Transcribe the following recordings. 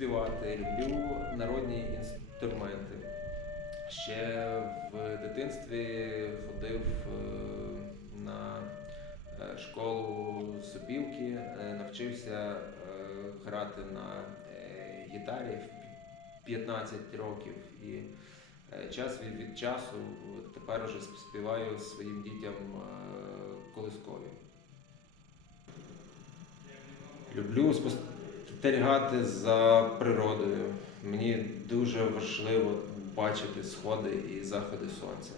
співати, люблю народні інструменти. Ще в дитинстві ходив е, на е, школу сопілки, е, навчився грати на гітарі в 15 років. І час від, часу тепер уже співаю своїм дітям колискові. Люблю спостерігати за природою. Мені дуже важливо бачити сходи і заходи сонця.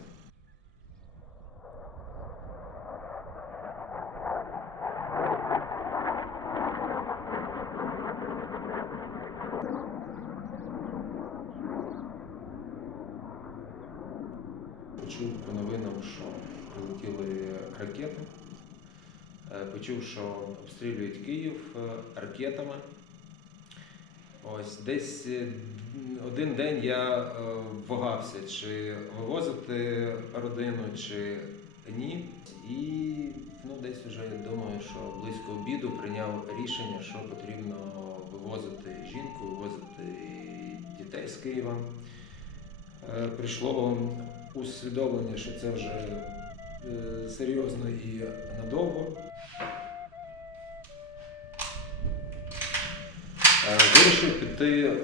Почув по новинам, що прилетіли ракети. Е, Почув, що обстрілюють Київ е, ракетами. Ось десь е, один день я е, вагався, чи вивозити родину, чи ні. І ну, десь вже я думаю, що близько обіду прийняв рішення, що потрібно вивозити жінку, вивозити дітей з Києва. Е, Прийшло усвідомлення, що це вже серйозно і надовго. Вирішив піти е,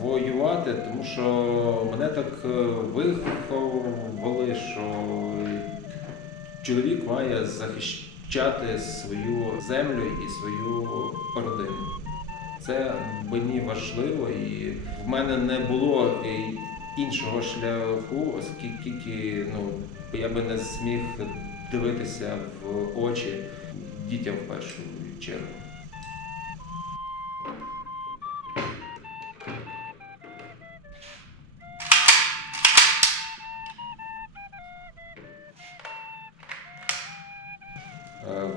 воювати, тому що мене так е, виховували, що чоловік має захищати свою землю і свою родину. Це мені важливо, і в мене не було е, іншого шляху, оскільки ну, я би не зміг дивитися в очі дітям в першу чергу.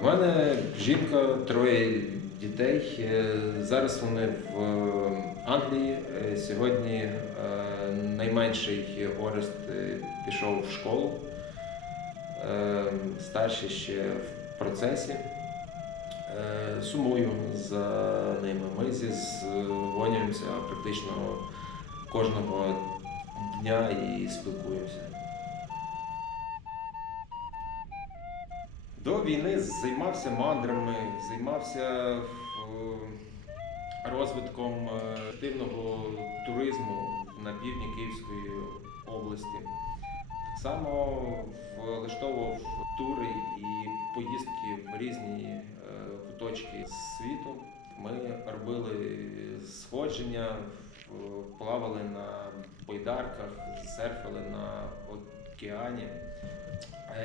В мене жінка, троє дітей. Е, Зараз вони в е, Англії. Е, Сьогодні найменший Орест пішов в школу. Старший ще в процесі. Сумую за ними. Ми зізвонюємося практично кожного дня і спілкуємося. До війни займався мандрами, займався е, розвитком е, активного туризму на півдні Київської області. Так само влаштовував тури і поїздки в різні е, куточки світу. Ми робили сходження, плавали на байдарках, серфили на океані.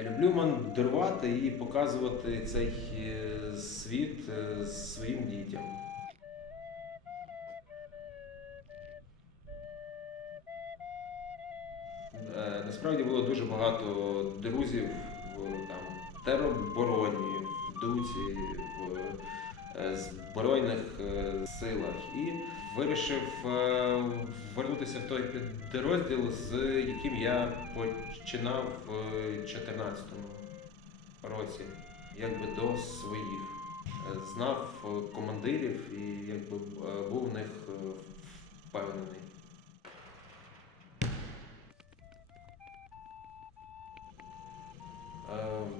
Люблю мандрувати і показувати цей е, світ е, своїм дітям. Е, Насправді було дуже багато друзів в теробороні, в Дуці, в Збройних е, силах і вирішив е, вернутися в той підрозділ, з яким я починав в 2014 році, якби до своїх. Е, Знав е, командирів і якби е, був в них е, впевнений.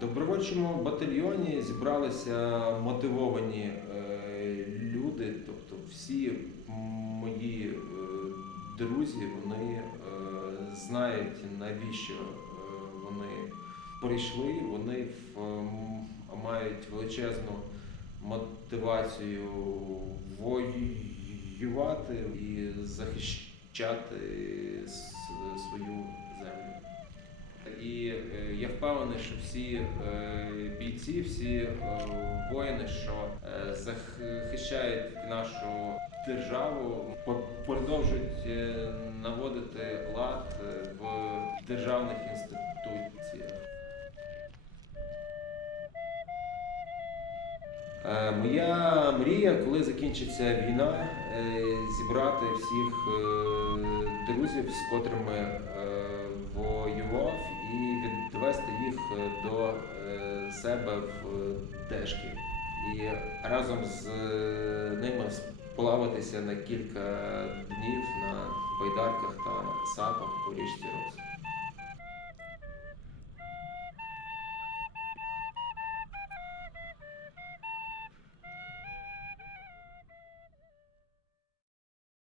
Добровольчому батальйоні зібралися мотивовані е, люди, тобто всі мої е, друзі, вони е, знають, навіщо вони прийшли, вони мають величезну мотивацію воювати і захищати свою. І е, я впевнений, що всі е, бійці, всі е, воїни, що захищають нашу державу, продовжують наводити лад в державних інституціях. Моя мрія, коли закінчиться війна, е, зібрати всіх е, друзів, з котрими е, воював, і відвести їх е, до е, себе в Дешки. І разом з е, ними плаватися на кілька днів на байдарках та сапах у річці Рос.